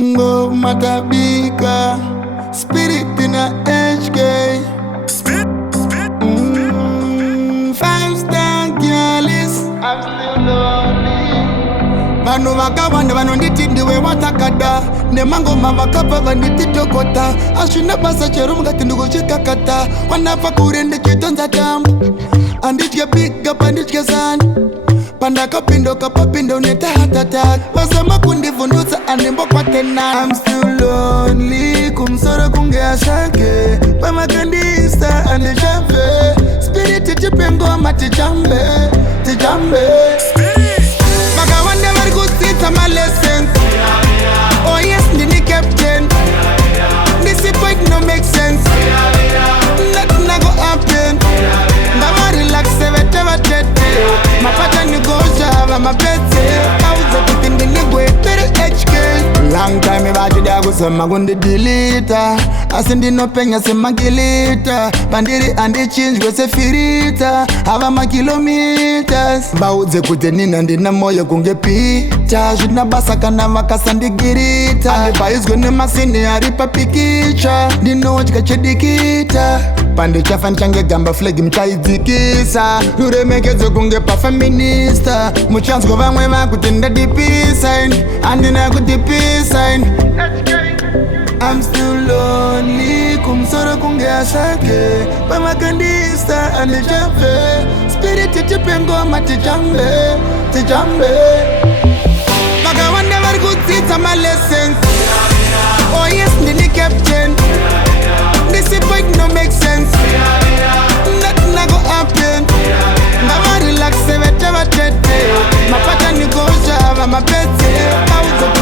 Ngo matabika spirit in a HK. Five-star girlies, I'm still lonely. Vanu vakawanda vanonditindi watakada nemango mavakapa vandititokota ashina basa chero mukati ndikuchikakata wanafa kurende chitonza tambo anditye piga panditye zani pandakapindoka papindo uneta hatatak vasama kundivundutsa animbokwatena. I'm still lonely kumsoro kungeashake pamakandisa andishafe spirit chipengoma tichambe vakawanda vari kutsitsa malessons. Oh yes, ndini captain. This point no make sense. Nothing go happen. Ndava relax vetevatete mapata nigojava mapete kauze kuti ndinigwetere HK. Long time vachida kusema kundidelita asi ndinopenya semagilita pandiri andichinjwe sefirita hava makilometers vaudze kuti nina ndina moyo kunge pita zvina basa kana vakasandigirita andibhaizwe nemasini ari papikicha ndinotya chedikita pandichafa ndichange gamba flag muchaidzikisa ruremekedzo kunge pafeminista muchanzwa vamwe vakuti ndadipisain handina kudipisain. I'm still lonely kumsoro kunge ashake pamakandisa andichafe spirit chipengoma tichambe vakawanda vari kudzidza malessons. Oh yes, ndini captain. This point no make sense. Nothing go happen. Ndava relax vetevatete mapata nigojava mapete kauze